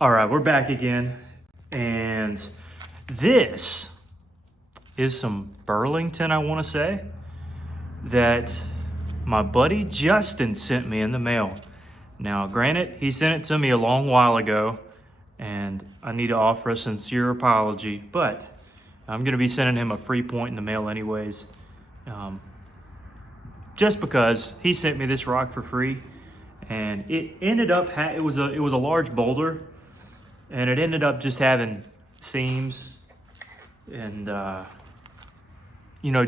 All right, we're back again, and this is some Burlington, I want to say, that my buddy Justin sent me in the mail. Now, granted, he sent it to me a long while ago, and I need to offer a sincere apology, but I'm going to be sending him a free point in the mail anyways, just because he sent me this rock for free, and it ended up, it was a large boulder, and it ended up just having seams and,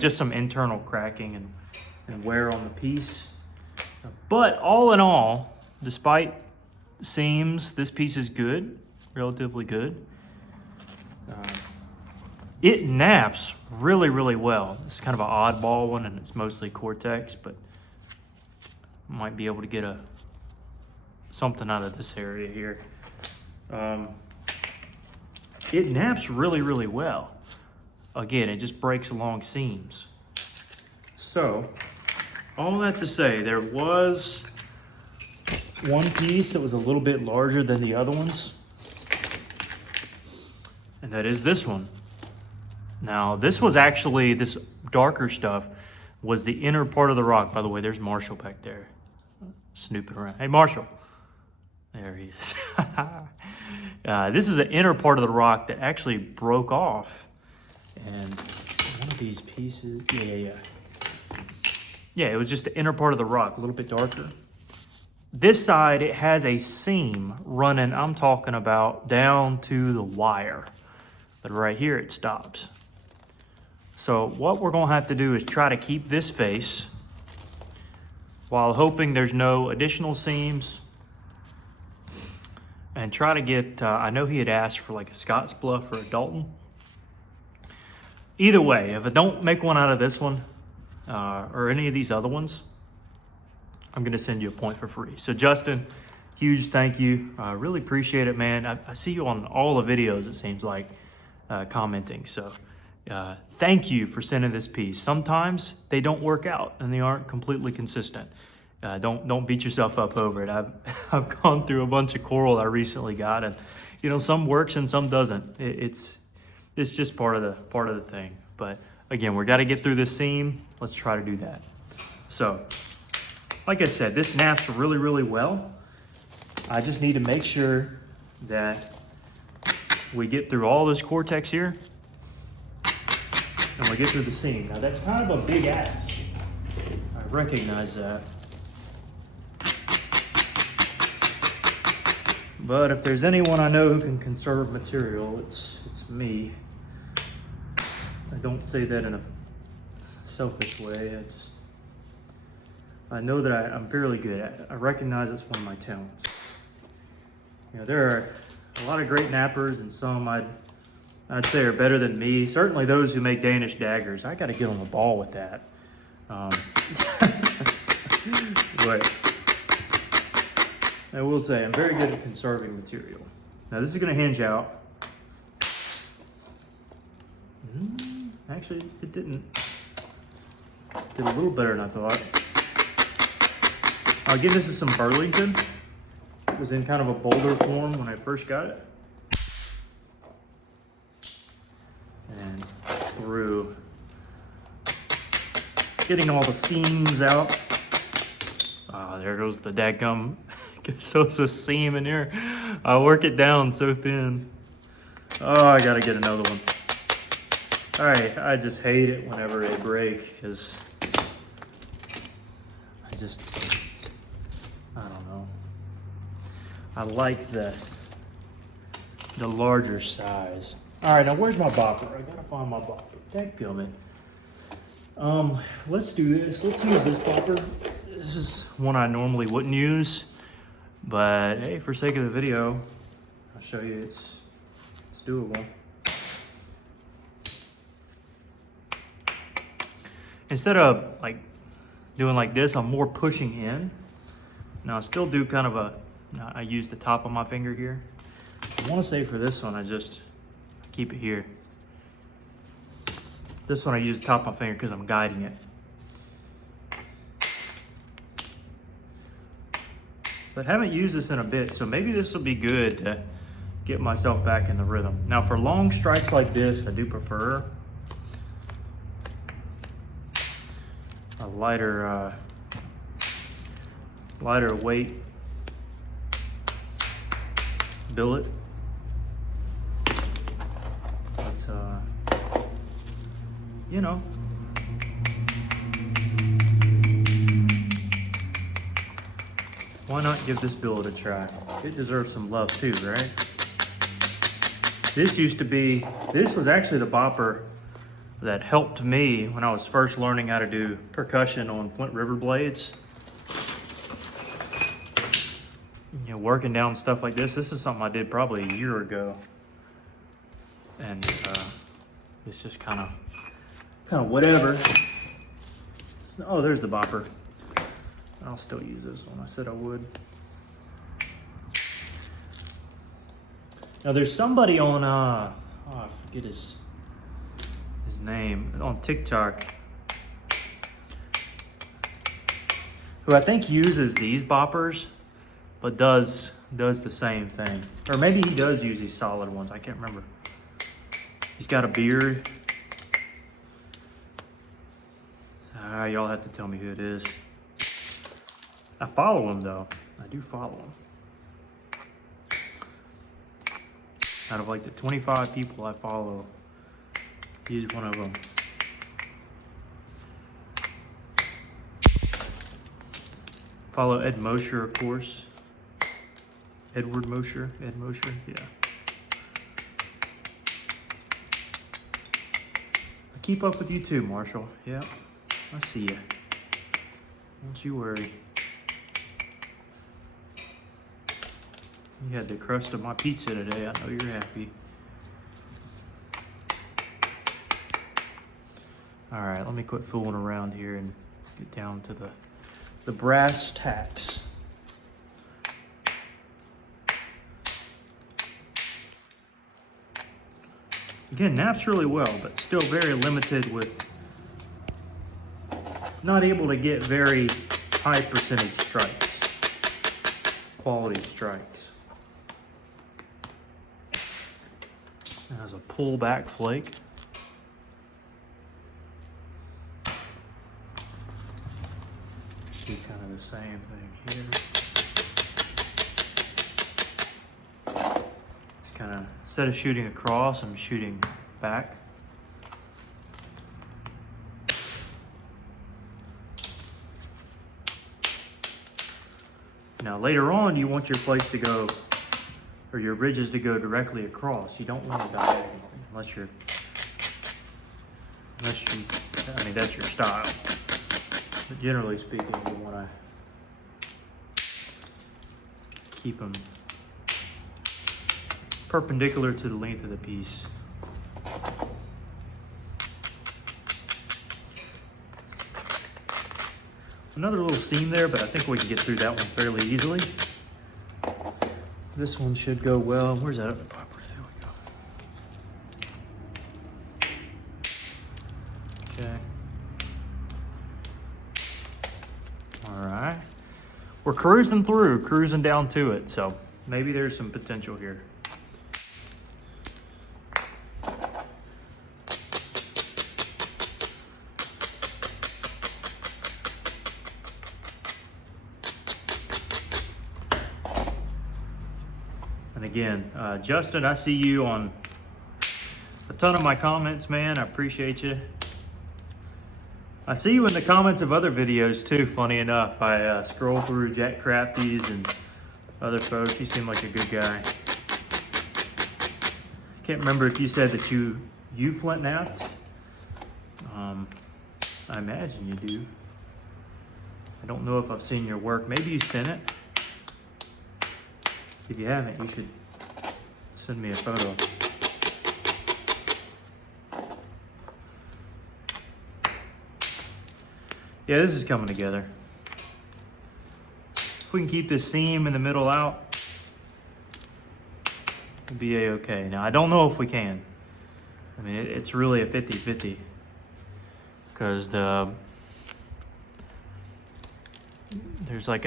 just some internal cracking and wear on the piece. But all in all, despite seams, this piece is good, relatively good. It naps really, really well. It's kind of an oddball one, and it's mostly Cortex, but might be able to get something out of this area here. It naps really, really well. Again, it just breaks along seams. So, all that to say, there was one piece that was a little bit larger than the other ones, and that is this one. Now, this was actually, this darker stuff was the inner part of the rock. By the way, there's Marshall back there, snooping around. Hey, Marshall. There he is. This is an inner part of the rock that actually broke off. And one of these pieces, yeah, it was just the inner part of the rock, a little bit darker. This side, it has a seam running, I'm talking about down to the wire. But right here, it stops. So what we're gonna have to do is try to keep this face while hoping there's no additional seams, and try to get, I know he had asked for like a Scotts Bluff or a Dalton. Either way, if I don't make one out of this one, or any of these other ones, I'm gonna send you a point for free. So Justin, huge thank you. I really appreciate it, man. I see you on all the videos, it seems like, commenting. So thank you for sending this piece. Sometimes they don't work out and they aren't completely consistent. Don't beat yourself up over it. I've gone through a bunch of coral I recently got, and some works and some doesn't. It's just part of the thing. But again, we got to get through this seam. Let's try to do that. So, like I said, this naps really, really well. I just need to make sure that we get through all this Cortex here, and we get through the seam. Now that's kind of a big ask. I recognize that. But if there's anyone I know who can conserve material, it's me. I don't say that in a selfish way. I know that I'm fairly good at it. I recognize it's one of my talents. There are a lot of great nappers, and some I'd say are better than me. Certainly those who make Danish daggers. I got to get on the ball with that. But I will say I'm very good at conserving material. Now this is going to hinge out. Actually, it didn't. Did a little better than I thought. Again, this is some Burlington. It was in kind of a boulder form when I first got it. And through getting all the seams out. There goes the dadgum. So it's a seam in here. I work it down so thin. Oh, I gotta get another one. All right, I just hate it whenever they break, because I don't know. I like the larger size. All right, now where's my bopper? I gotta find my bopper. Dadgummit. Let's do this. Let's use this bopper. This is one I normally wouldn't use, but hey, for sake of the video, I'll show you it's doable. Instead of like doing like this, I'm more pushing in. Now I still do kind of I use the top of my finger here. I want to say for this one, I just keep it here. This one I use the top of my finger because I'm guiding it. But haven't used this in a bit, so maybe this will be good to get myself back in the rhythm. Now for long strikes like this, I do prefer a lighter weight billet. But you know, why not give this billet a try? It deserves some love too, right? This was actually the bopper that helped me when I was first learning how to do percussion on Flint River blades. You know, working down stuff like this. This is something I did probably a year ago. And it's just kind of whatever. Oh, there's the bopper. I'll still use this one. I said I would. Now there's somebody on I forget his name on TikTok who I think uses these boppers, but does the same thing. Or maybe he does use these solid ones. I can't remember. He's got a beard. Y'all have to tell me who it is. I follow him though. I do follow him. Out of like the 25 people I follow, he's one of them. Follow Ed Mosher, of course. Edward Mosher, Ed Mosher, yeah. I keep up with you too, Marshall. Yeah, I see you. Don't you worry. You had the crust of my pizza today. I know you're happy. All right, let me quit fooling around here and get down to the brass tacks. Again, naps really well, but still very limited with not able to get very high percentage strikes, quality strikes. It has a pull back flake. Do kind of the same thing here. Just kind of, instead of shooting across, I'm shooting back. Now later on, you want your place to go, or your ridges to go directly across. You don't want to diagonal unless you, I mean, that's your style. But generally speaking, you want to keep them perpendicular to the length of the piece. Another little seam there, but I think we can get through that one fairly easily. This one should go well. Where's that other popper? There we go. Okay. All right. We're cruising down to it, so maybe there's some potential here. And again, Justin, I see you on a ton of my comments, man. I appreciate you. I see you in the comments of other videos too, funny enough. I scroll through Jack Crafty's and other folks. You seem like a good guy. Can't remember if you said that you flint napped. I imagine you do. I don't know if I've seen your work. Maybe you sent it. If you haven't, you should send me a photo. Yeah, this is coming together. If we can keep this seam in the middle out, it'll be a-okay. Now, I don't know if we can. I mean, it's really a 50-50 because there's like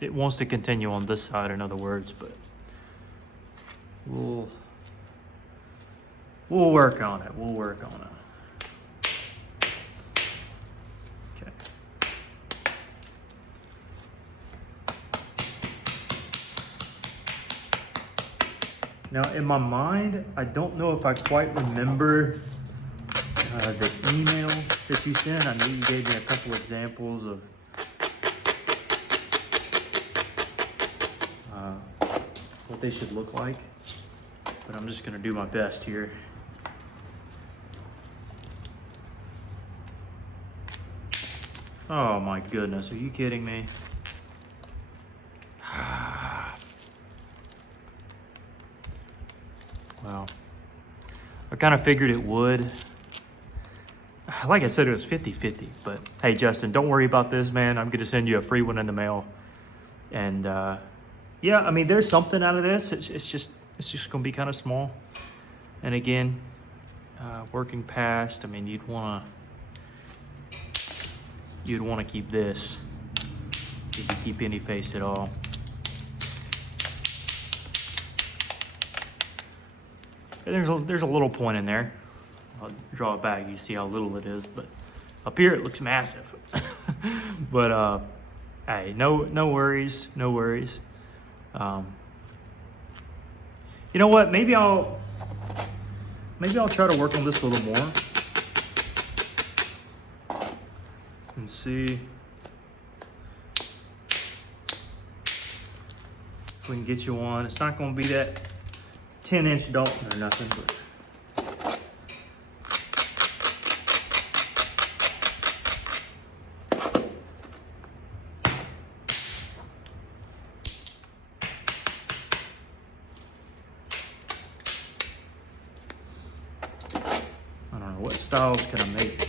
it wants to continue on this side, in other words, but We'll work on it. We'll work on it. Okay. Now, in my mind, I don't know if I quite remember the email that you sent. I know you gave me a couple examples of what they should look like, but I'm just gonna do my best here. Oh my goodness, are you kidding me? Well, I kind of figured it would. Like I said, it was 50-50, but hey, Justin, don't worry about this, man. I'm gonna send you a free one in the mail. And yeah, I mean, there's something out of this. It's just gonna be kind of small. And again, working past, I mean, you'd wanna keep this if you keep any face at all. There's a little point in there. I'll draw it back. You see how little it is, but up here it looks massive. But hey, no worries, no worries. You know what? Maybe I'll try to work on this a little more and see if we can get you one. It's not going to be that 10-inch Dalton or nothing, but I don't know what styles can I make.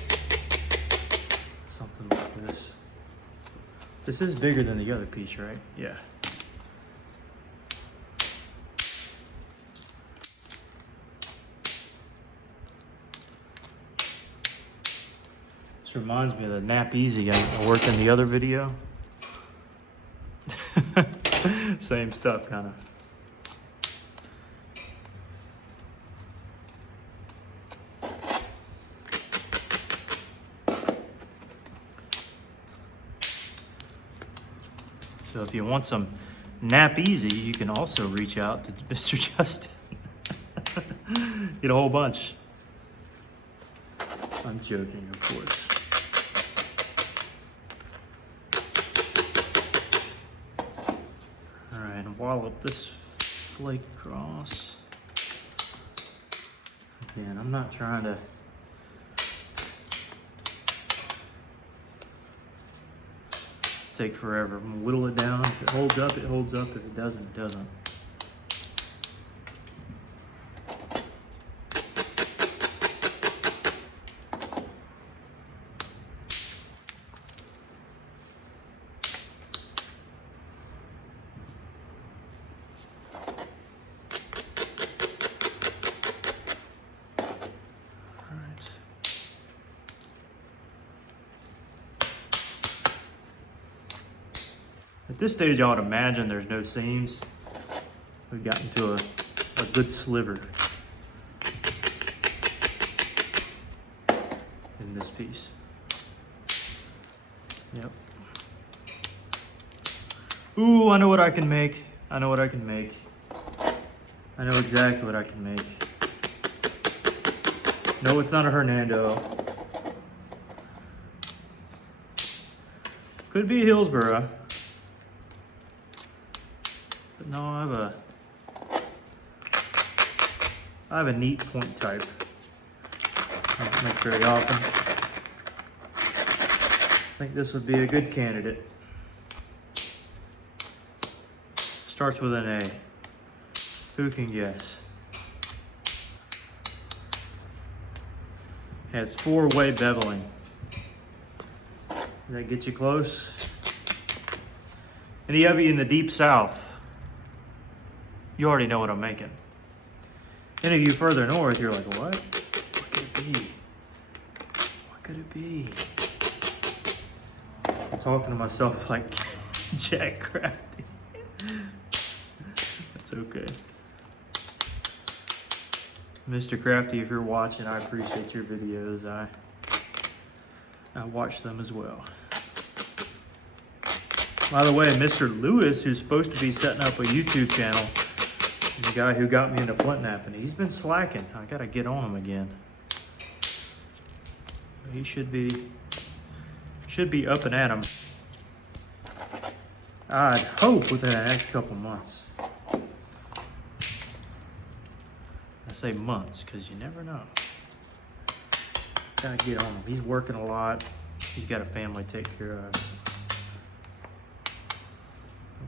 Something like this. This is bigger than the other piece, right? Yeah. This reminds me of the Nap Easy I worked in the other video. Same stuff, kind of. So if you want some Nap Easy, you can also reach out to Mr. Justin. Get a whole bunch. I'm joking, of course. All right, and wallop this flake across. Again, I'm not trying to take forever. I'm gonna whittle it down. If it holds up, it holds up. If it doesn't, it doesn't. At this stage, I would imagine there's no seams. We've gotten to a good sliver in this piece. Yep. Ooh, I know what I can make. I know what I can make. I know exactly what I can make. No, it's not a Hernando. Could be a Hillsborough. But no, I have a neat point type. I don't make very often. I think this would be a good candidate. Starts with an A. Who can guess? Has 4-way beveling. Does that get you close? Any of you in the deep south, you already know what I'm making. Any of you further north, you're like, what? What could it be? What could it be? I'm talking to myself like Jack Crafty. That's okay. Mr. Crafty, if you're watching, I appreciate your videos. I watch them as well. By the way, Mr. Lewis, who's supposed to be setting up a YouTube channel, the guy who got me into Flintknapping, he's been slacking. I gotta get on him again. He should be up and at him. I'd hope within the next couple months. I say months because you never know. Gotta get on him. He's working a lot. He's got a family to take care of.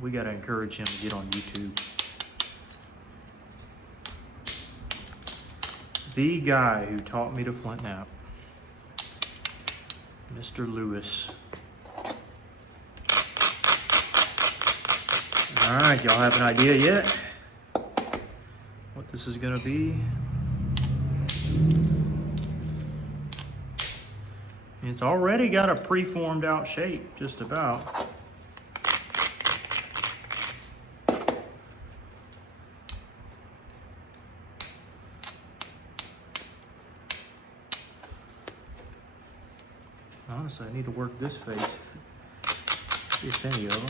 We gotta encourage him to get on YouTube. The guy who taught me to flint knap, Mr. Lewis. All right, y'all have an idea yet what this is gonna be? It's already got a pre-formed out shape, just about. Honestly, I need to work this face, if any of them.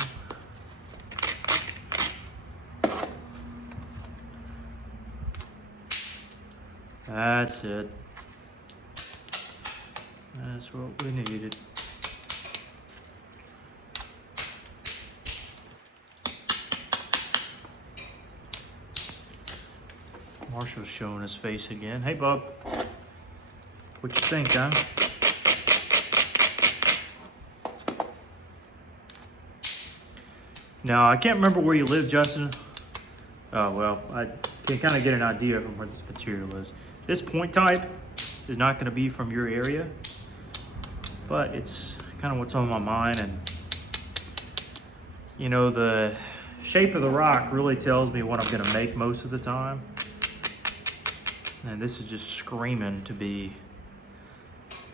That's it. That's what we needed. Marshall's showing his face again. Hey, Bub. What you think, huh? Now, I can't remember where you live, Justin. Oh, well, I can kind of get an idea from where this material is. This point type is not going to be from your area, but it's kind of what's on my mind. And, you know, the shape of the rock really tells me what I'm going to make most of the time. And this is just screaming to be,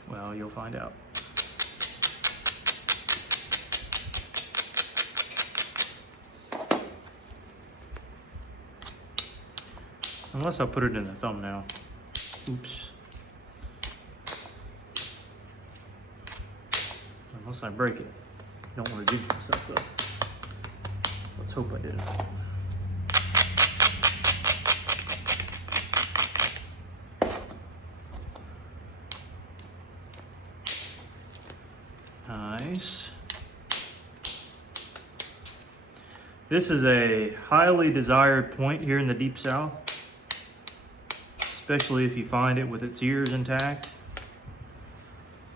well, you'll find out. Unless I put it in the thumbnail. Oops. Unless I break it. Don't want to jinx myself though. Let's hope I didn't. Nice. This is a highly desired point here in the Deep South, especially if you find it with its ears intact.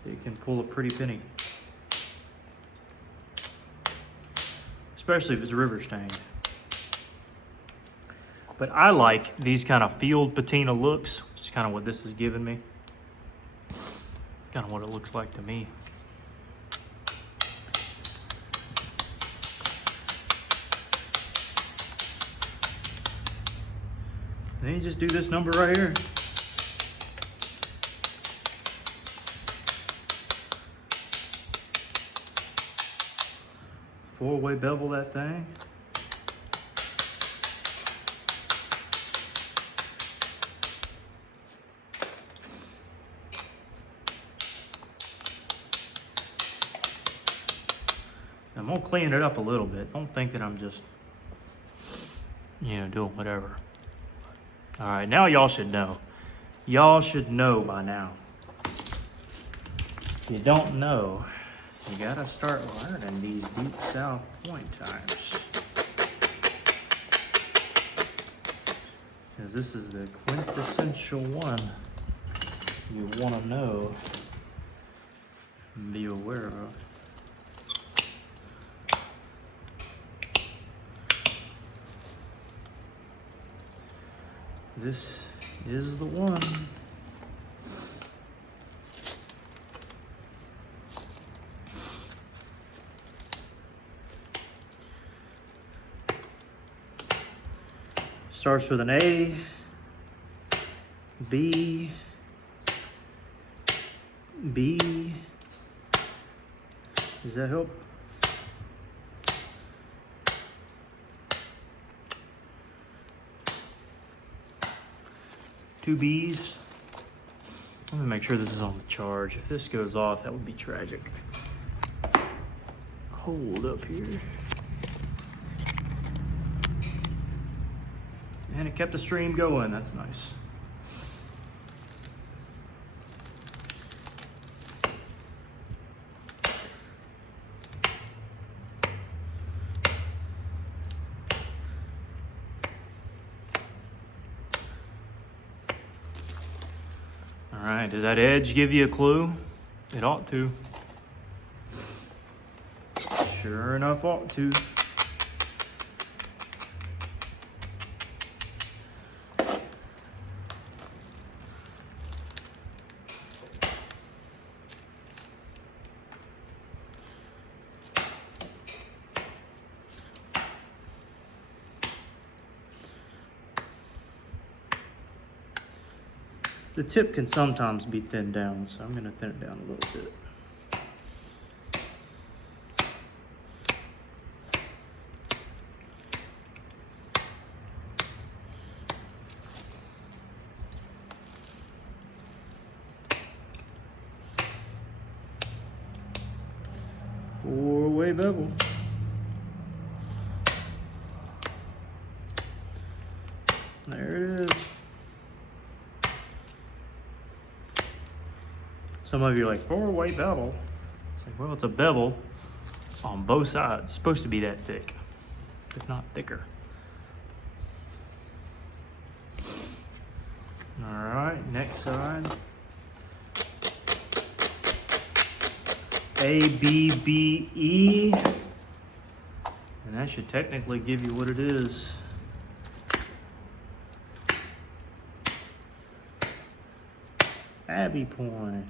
It can pull a pretty penny, especially if it's river stained. But I like these kind of field patina looks, which is kind of what this is giving me. Kind of what it looks like to me. Then you just do this number right here. Four-way bevel that thing. I'm gonna clean it up a little bit. Don't think that I'm just, doing whatever. All right, now y'all should know. Y'all should know by now. If you don't know, you gotta start learning these Deep South point types. Because this is the quintessential one you wanna know and be aware of. This is the one. Starts with an A, B, B. Does that help? 2 Bs. Let me make sure this is on the charge. If this goes off, that would be tragic. Hold up here. And it kept the stream going, that's nice. All right, does that edge give you a clue? It ought to. Sure enough, ought to. The tip can sometimes be thinned down, so I'm going to thin it down a little bit. Four-way bevel. There it is. Some of you are like, 4-way bevel. It's like, well, it's a bevel on both sides. It's supposed to be that thick, if not thicker. All right, next side. A, B, B, E. And that should technically give you what it is. Abbey point.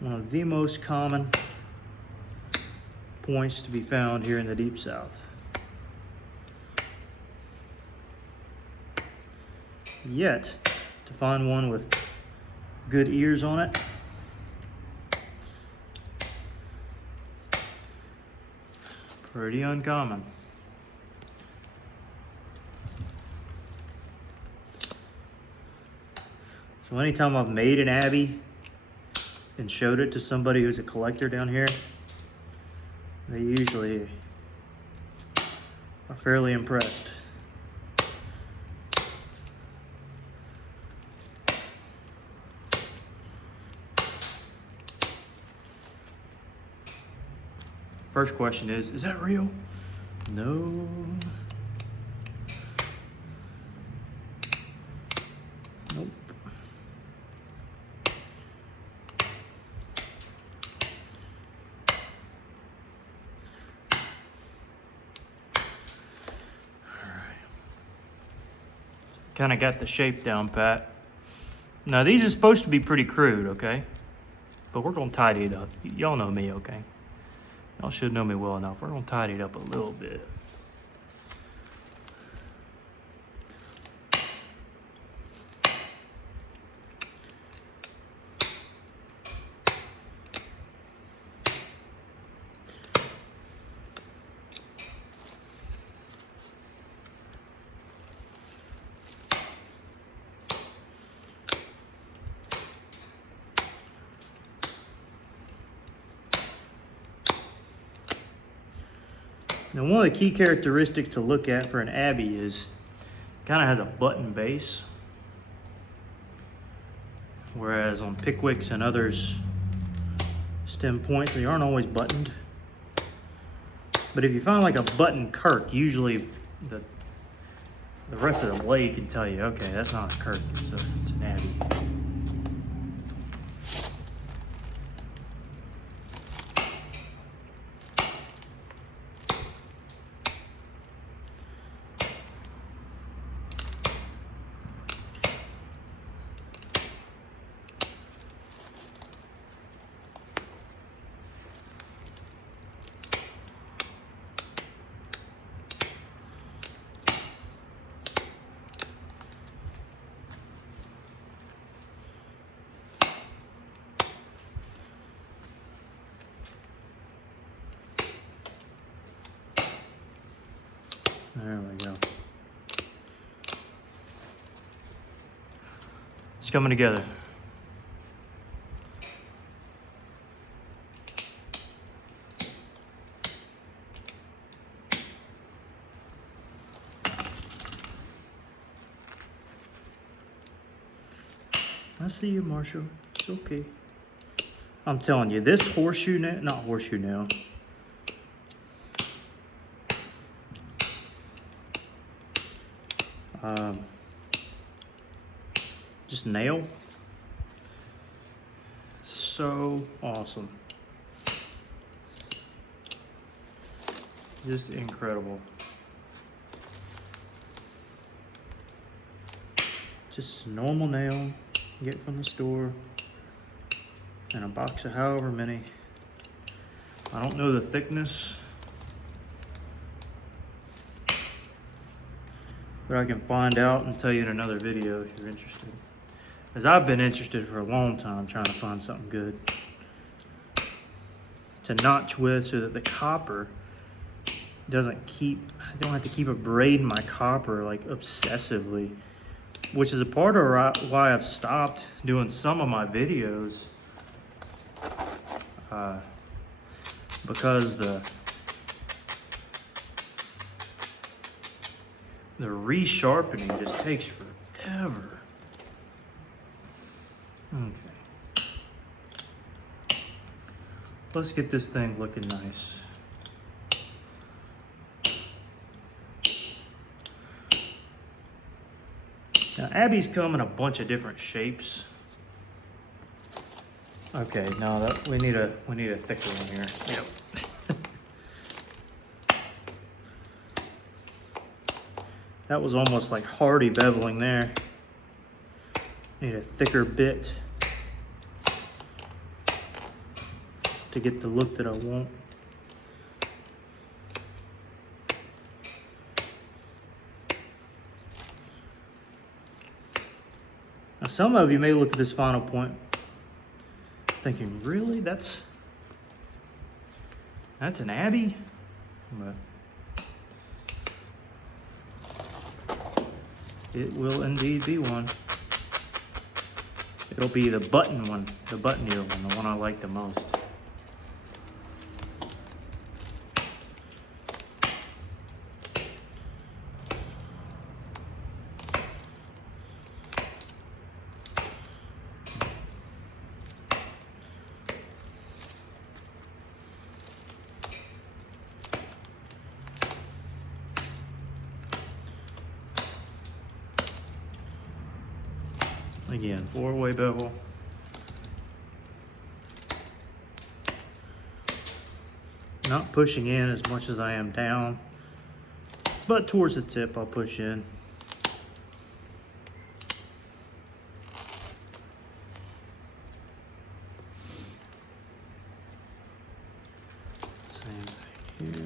One of the most common points to be found here in the Deep South. Yet, to find one with good ears on it, pretty uncommon. So anytime I've made an Abbey and showed it to somebody who's a collector down here, they usually are fairly impressed. First question is that real? No. Nope. Kind of got the shape down pat. Now these are supposed to be pretty crude, okay? But we're gonna tidy it up. Y'all know me, okay? Y'all should know me well enough. We're gonna tidy it up a little bit. Now, one of the key characteristics to look at for an Abbey is it kind of has a button base, whereas on Pickwicks and others, stem points, they aren't always buttoned. But if you find like a button Kirk, usually the rest of the blade can tell you, okay, that's not a Kirk, it's an Abbey. There we go. It's coming together. I see you, Marshall. It's okay. I'm telling you, this horseshoe nail, not horseshoe nail. Just nail. So awesome. Just incredible. Just a normal nail you get from the store. And a box of however many. I don't know the thickness, but I can find out and tell you in another video if you're interested. As I've been interested for a long time trying to find something good to notch with so that the copper doesn't keep, I don't have to keep abrading my copper like obsessively, which is a part of why I've stopped doing some of my videos. Because the resharpening just takes forever. Okay. Let's get this thing looking nice. Now Abby's come in a bunch of different shapes. Okay, now that we need a thicker one here. Yep. That was almost like hardy beveling there. Need a thicker bit to get the look that I want. Now some of you may look at this final point thinking, really? That's an Abbey? But it will indeed be one. It'll be the button one, the button ear one, the one I like the most. Again, 4-way bevel. Not pushing in as much as I am down, but towards the tip I'll push in. Same thing here.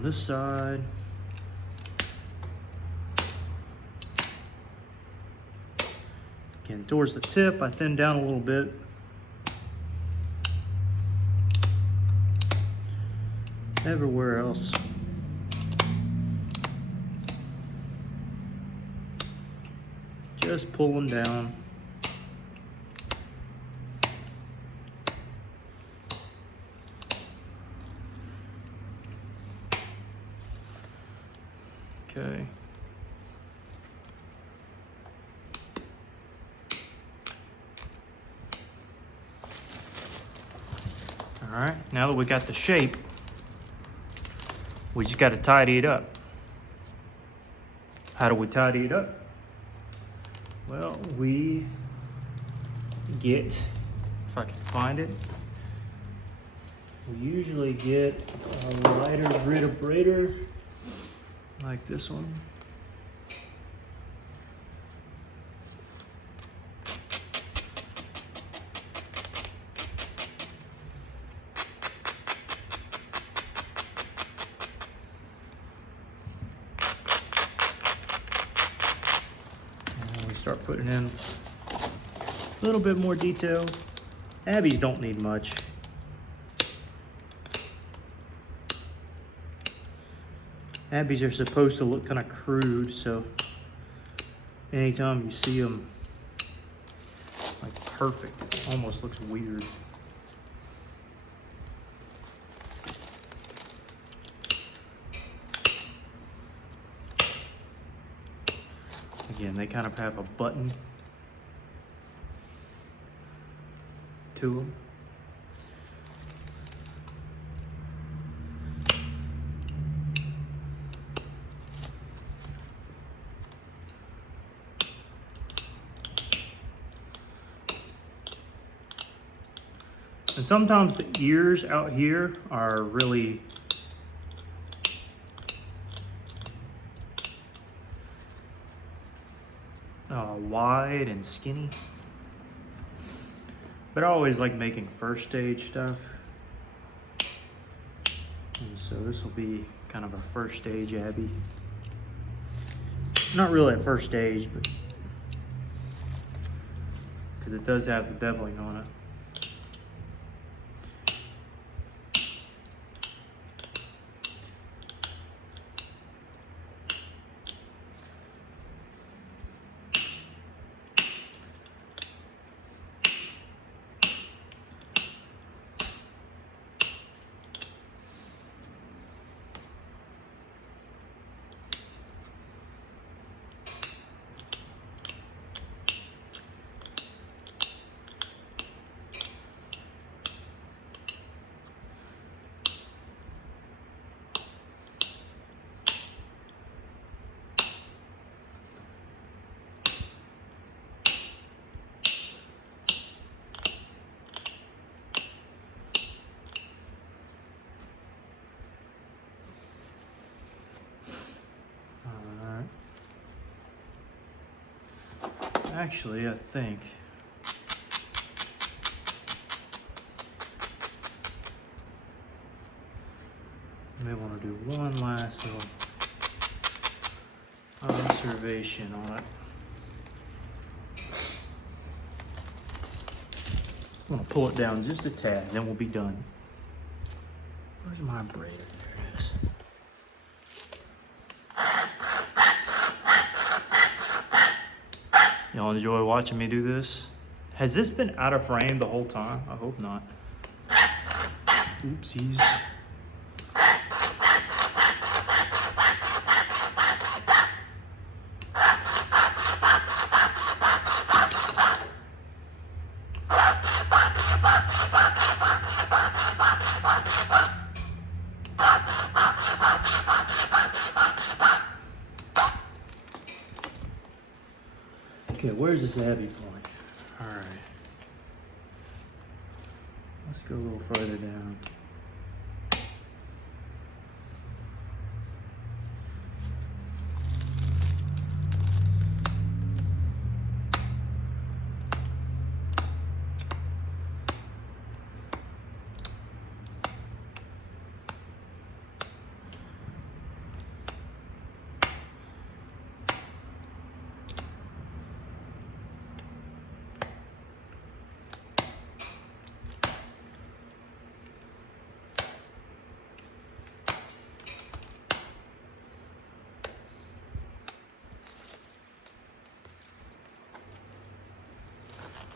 This side. Again, towards the tip, I thin down a little bit. Everywhere else, just pulling down. Okay. All right, now that we got the shape, we just got to tidy it up. How do we tidy it up? Well, we get, if I can find it, we usually get a lighter grit abrader like this one. putting in a little bit more detail. Abbeys don't need much. Abbeys are supposed to look kind of crude, so anytime you see them like perfect, it almost looks weird. Again, they kind of have a button to them. And sometimes the ears out here are really wide and skinny. But I always like making first stage stuff. And so this will be kind of a first stage Abbey. Not really a first stage, but because it does have the beveling on it. Actually, I think I may want to do one last little observation on it. I'm going to pull it down just a tad, then we'll be done. Where's my braid? There it is. Y'all enjoy watching me do this? Has this been out of frame the whole time? I hope not. Oopsies. Okay, where's this Abbey point? All right. Let's go a little further down.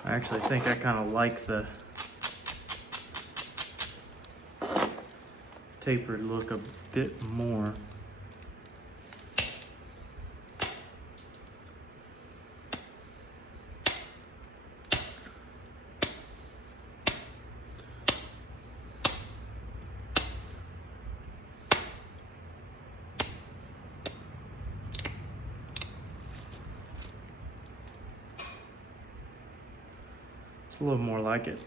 I actually think I kind of like the tapered look a bit more. It's a little more like it.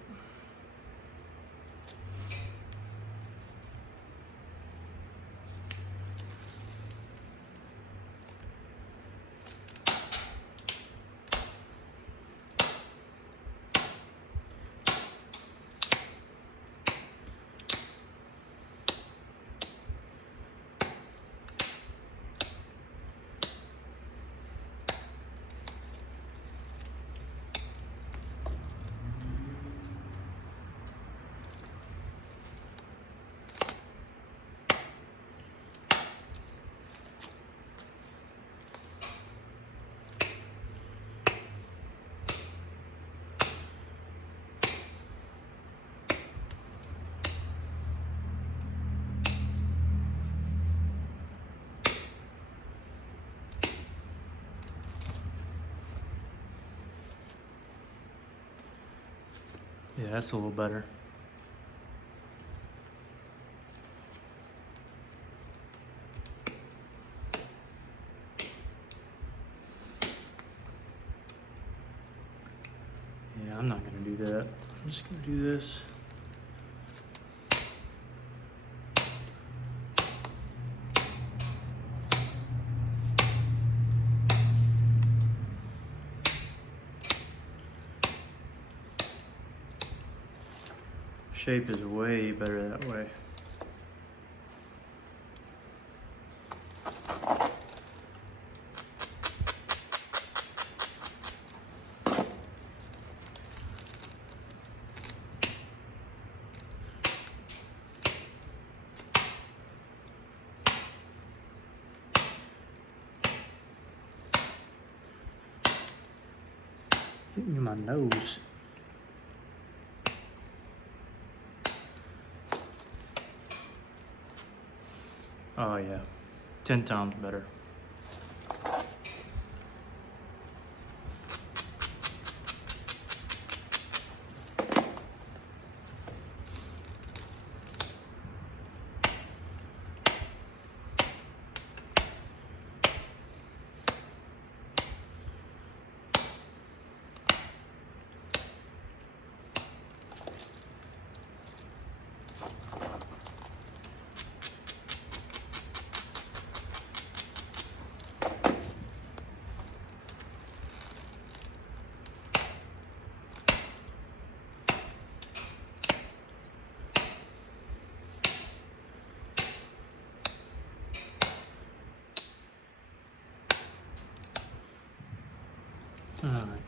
Yeah, that's a little better. Yeah, I'm not gonna do that. I'm just gonna do this. Shape is way better that way. Hit me in my nose. Oh yeah, 10 times better. All right.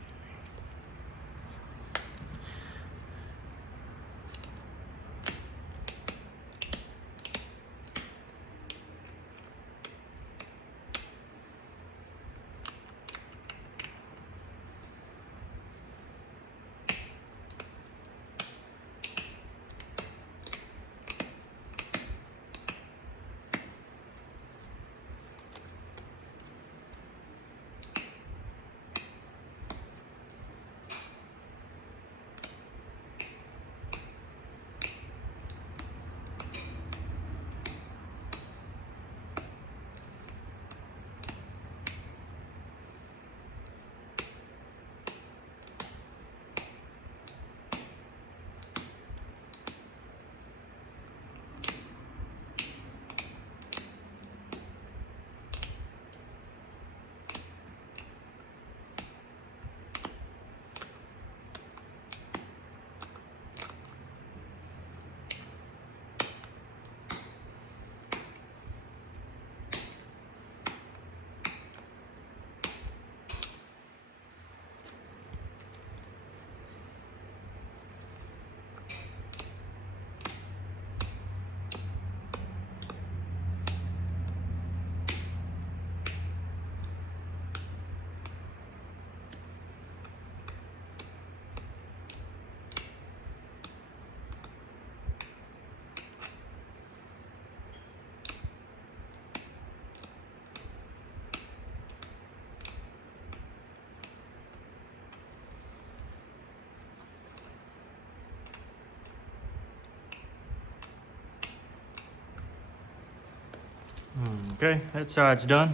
Okay, that side's done.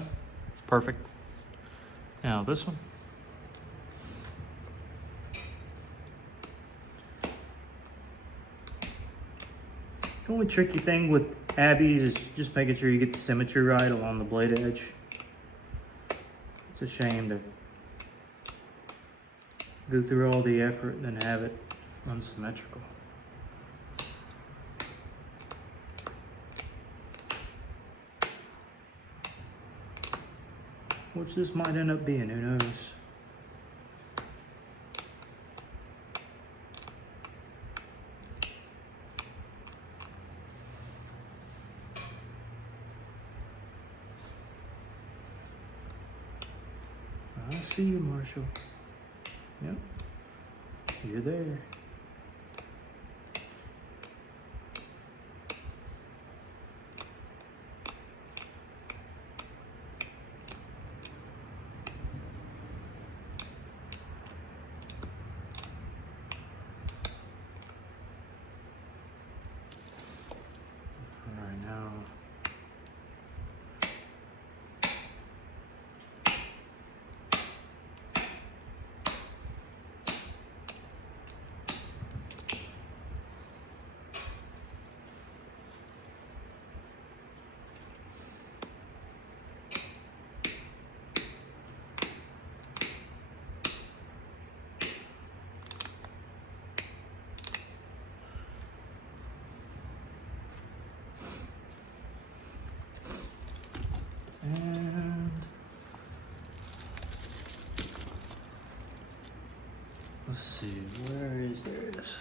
Perfect. Now this one. The only tricky thing with Abbeys is just making sure you get the symmetry right along the blade edge. It's a shame to go through all the effort and then have it unsymmetrical. Which this might end up being, who knows? I see you, Marshall. Yep, you're there. Let's see, where is this?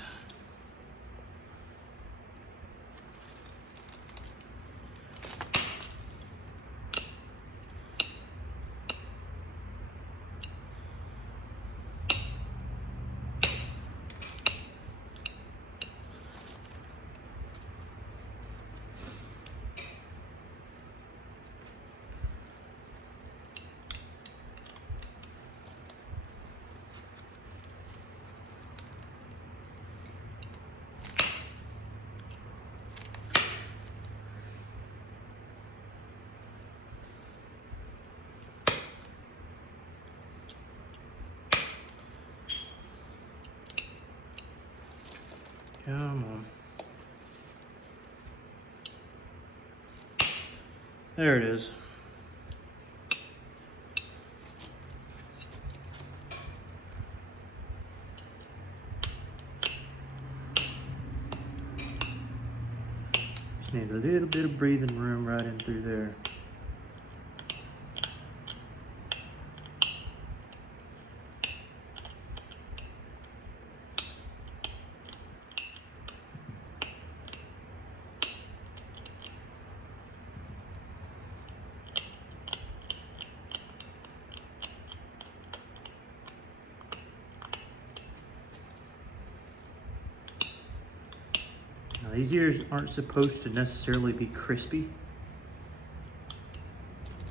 Come on. There it is. Just need a little bit of breathing room right in through there. Now, these ears aren't supposed to necessarily be crispy.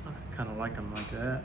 I kind of like them like that.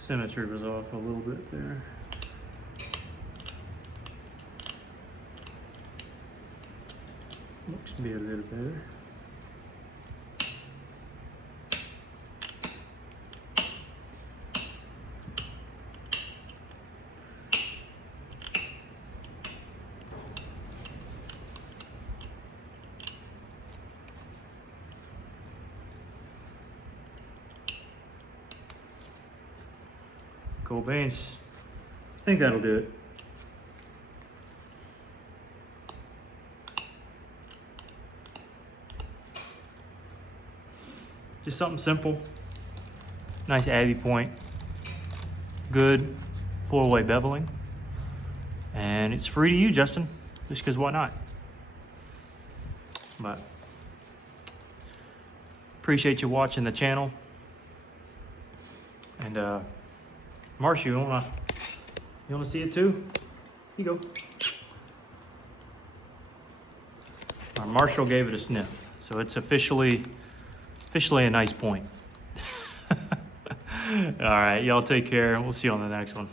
Symmetry was off a little bit there. Looks to be a little better. Cool beans. I think that'll do it. Just something simple. Nice Abbey point. Good 4-way beveling. And it's free to you, Justin. Just because why not? But appreciate you watching the channel. And Marcia, you wanna see it too? Here you go. Marshall gave it a sniff, so it's officially a nice point. All right, y'all take care. We'll see you on the next one.